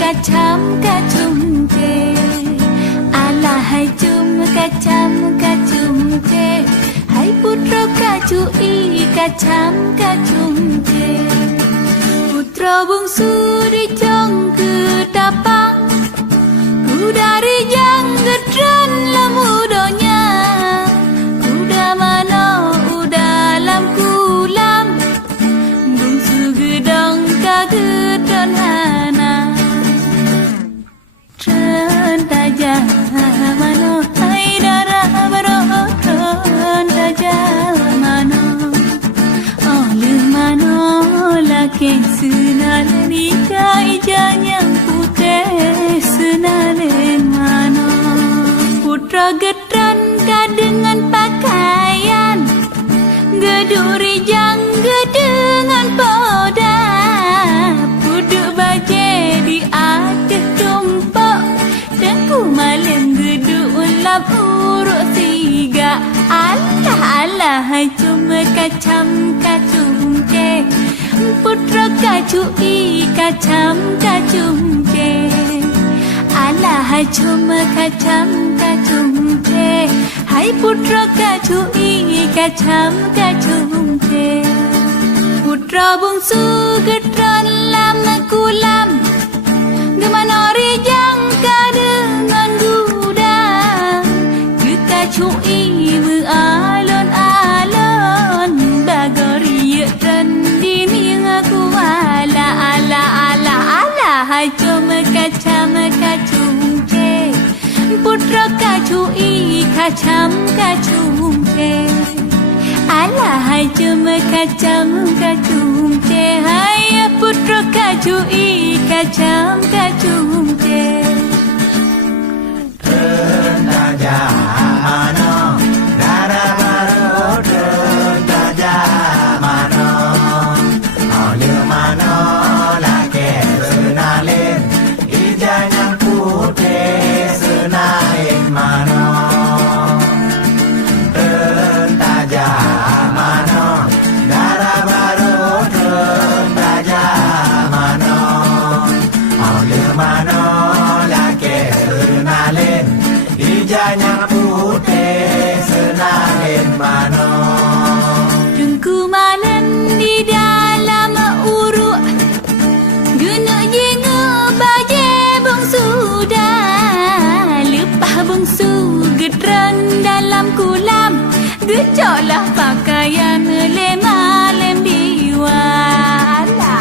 Kacam kacum je, alahai cum kacam kacum je, hai putra kacui kacam kacum je. Putra bungsu dijong ke tapang, kuda rijang gedran lamudonya, kuda mana udalam kulam, bungsu gedang kagedon hana. Daja mano hai dara baroton daja mano oleh mano laki senalani jai janya putih senalen mano putra getran ka dengan pakaian geduri jang dengan poda puduk baje di atas tumpuk ku malam geduk ulap urut tiga. Alah alah hai cuma kacam kacum je, putra kacui kacam kacum je. Alah hai cuma kacam kacum je, hai putra kacui kacam kacum je. Putra bungsu gedran lama kulam, gemana rijang dengan kuda, kita cui alon-alon, bagari rendi aku ala ala ala ala, hai cuma kacam kacum je, putra kacui kacam kacum je. Alah hai cuma kacam kacum je, hai putra kacui kacam kacum je. Daja mano dara baroton daja mano oleh mano laki senalin ijanya putih senalin mano daja mano dara baroton daja mano oleh mano laki senalin ijanya putih senalin mano. Tungku malam di dalam urut, guna jenga baje bungsu dah, lepah bungsu gedran dalam kulam, gejoklah pakaian lem biwala.